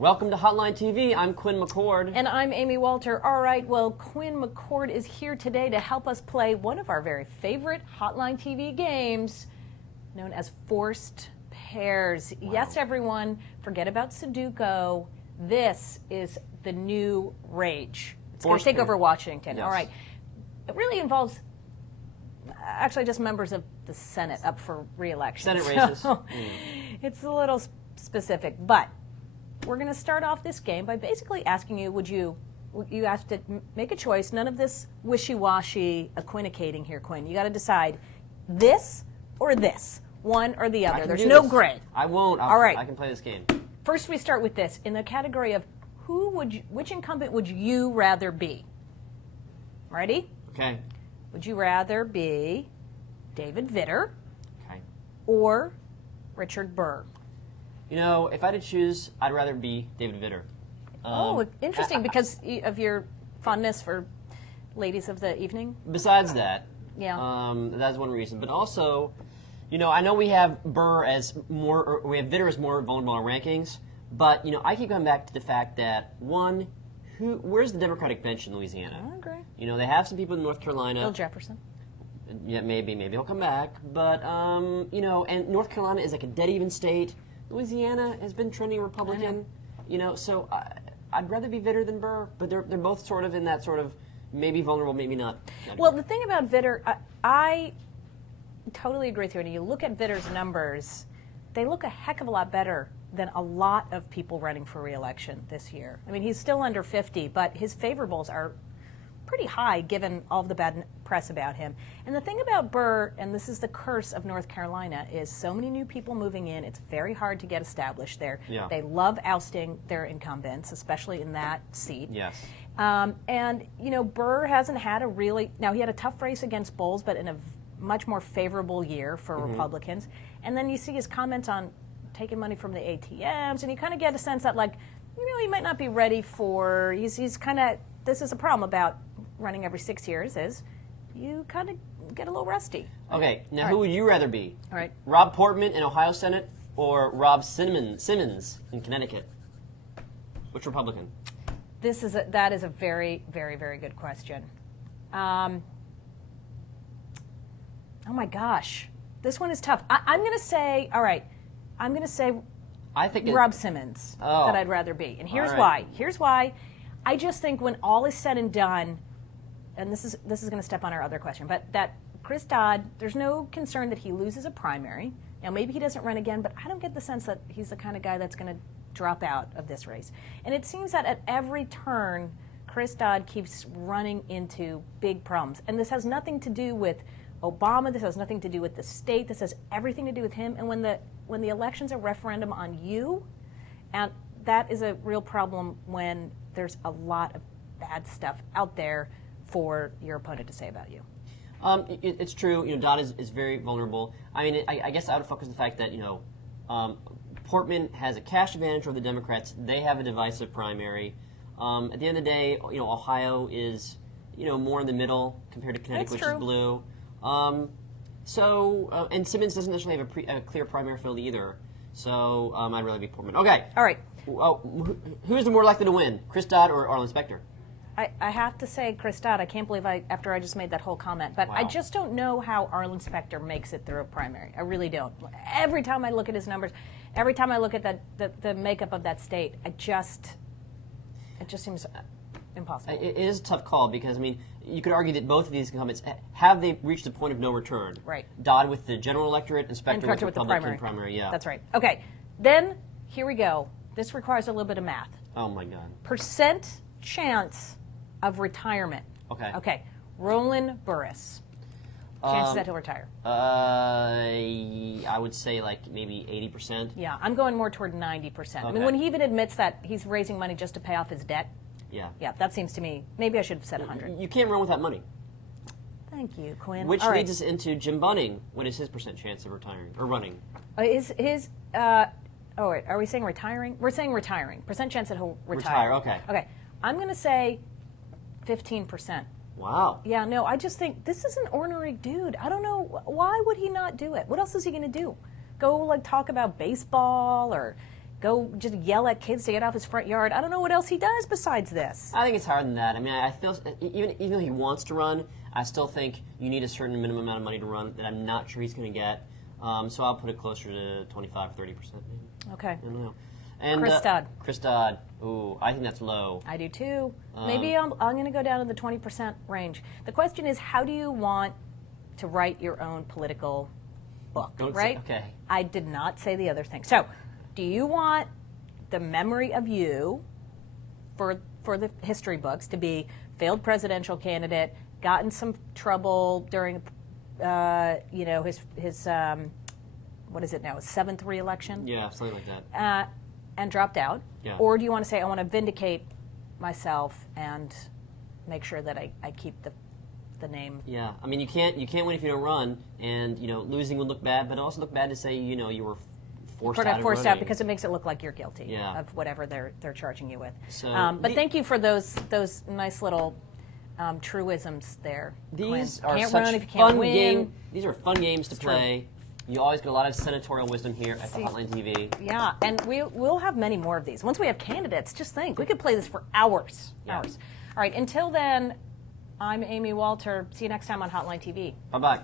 Welcome to Hotline TV. I'm Quinn McCord. And I'm Amy Walter. All right, well, Quinn McCord is here today to help us play one of our very favorite Hotline TV games, known as Forced Pairs. Wow. Yes, everyone, forget about Sudoku. This is the new rage. It's going to take over Washington. Yes. All right. It really involves actually just members of the Senate up for re-election. Senate races. So it's a little specific, but we're going to start off this game by basically asking you, you have to make a choice. None of this wishy-washy equivocating here, Quinn. You got to decide this or this, one or the other. There's no gray. I won't. All right. I can play this game. First, we start with this in the category of which incumbent would you rather be? Ready? Okay. Would you rather be David Vitter Okay. or Richard Burr? You know, if I had to choose, I'd rather be David Vitter. Interesting, because of your fondness for ladies of the evening? Besides that, Yeah. that's one reason. But also, you know, I know we have Burr as more, or we have Vitter as more vulnerable in our rankings, but, you know, I keep coming back to the fact that, one, where's the Democratic bench in Louisiana? I agree. You know, they have some people in North Carolina. Bill Jefferson. Yeah, maybe he'll come back. But, you know, and North Carolina is like a dead even state. Louisiana has been trending Republican, you know, so I'd rather be Vitter than Burr, but they're both sort of in that sort of maybe vulnerable, maybe not. Well, the thing about Vitter, I totally agree with you. When you look at Vitter's numbers, they look a heck of a lot better than a lot of people running for re-election this year. I mean, he's still under 50, but his favorables are pretty high given all of the bad press about him. And the thing about Burr, and this is the curse of North Carolina, is so many new people moving in. It's very hard to get established there. Yeah. They love ousting their incumbents, especially in that seat. Yes. And, you know, Burr hasn't had now he had a tough race against Bowles, but in a much more favorable year for Republicans. And then you see his comments on taking money from the ATMs, and you kind of get a sense that, like, you know, he might not be ready for, he's kind of, this is a problem about running every 6 years, is you kind of get a little rusty. Okay, now who would you rather be? All right. Rob Portman in Ohio Senate or Rob Simmons in Connecticut? Which Republican? That is a very, very, very good question. Oh my gosh, this one is tough. I'm going to say, all right, I'm going to say I think Rob Simmons that I'd rather be. And here's why. Here's why. I just think when all is said and done, and this is going to step on our other question, but that Chris Dodd, there's no concern that he loses a primary. Now, maybe he doesn't run again, but I don't get the sense that he's the kind of guy that's going to drop out of this race. And it seems that at every turn, Chris Dodd keeps running into big problems. And this has nothing to do with Obama. This has nothing to do with the state. This has everything to do with him. And when the election's a referendum on you, and that is a real problem when there's a lot of bad stuff out there for your opponent to say about you. It's true. You know, Dodd is very vulnerable. I mean, I guess I would focus on the fact that, you know, Portman has a cash advantage over the Democrats. They have a divisive primary. At the end of the day, you know, Ohio is, you know, more in the middle compared to Connecticut, which is blue. And Simmons doesn't necessarily have a clear primary field either. So I'd rather be Portman. Okay. All right. Who's the more likely to win, Chris Dodd or Arlen Specter? I have to say Chris Dodd. I can't believe after I just made that whole comment. But I just don't know how Arlen Specter makes it through a primary. I really don't. Every time I look at his numbers, every time I look at the makeup of that state, it just seems impossible. It is a tough call because, I mean, you could argue that both of these incumbents, have they reached the point of no return? Right. Dodd with the general electorate and Specter with the Republican primary. Yeah. That's right. Okay. Then, here we go. This requires a little bit of math. Oh, my God. Percent chance of retirement. Okay. Okay. Roland Burris. Chances that he'll retire. I would say like maybe 80%. Yeah, I'm going more toward 90%. Okay. I mean, when he even admits that he's raising money just to pay off his debt. Yeah. Yeah, that seems to me. Maybe I should have said 100. You can't run without money. Thank you, Quinn. Which leads us into Jim Bunning. What is his percent chance of retiring or running? Are we saying retiring? We're saying retiring. Percent chance that he'll retire. Okay. Okay. I'm going to say 15%. Wow. Yeah, no, I just think this is an ornery dude. I don't know. Why would he not do it? What else is he going to do? Go, like, talk about baseball or, go just yell at kids to get off his front yard. I don't know what else he does besides this. I think it's harder than that. I mean, I feel even though he wants to run, I still think you need a certain minimum amount of money to run that I'm not sure he's going to get. So I'll put it closer to 25, 30% maybe. Okay. I don't know. And Chris Dodd. Chris Dodd. Ooh, I think that's low. I do too. Maybe I'm going to go down in the 20% range. The question is, how do you want to write your own political book, right? Okay. I did not say the other thing. So, do you want the memory of you for the history books to be failed presidential candidate, got in some trouble during, his what is it now, his 7th re-election? Yeah, something like that. And dropped out? Yeah. Or do you want to say, I want to vindicate myself and make sure that I keep the name? Yeah, I mean, you can't win if you don't run, and losing would look bad, but it also look bad to say you were forced out because it makes it look like you're guilty Yeah. of whatever they're charging you with. So but thank you for those nice little truisms there. These Quinn. are Can't such run if you can't fun win. game. These are fun games to true. play. You always get a lot of senatorial wisdom here at the See, Hotline TV. Yeah, and we'll have many more of these. Once we have candidates, just think, we could play this for hours. Yeah. Hours. All right, until then, I'm Amy Walter. See you next time on Hotline TV. Bye-bye.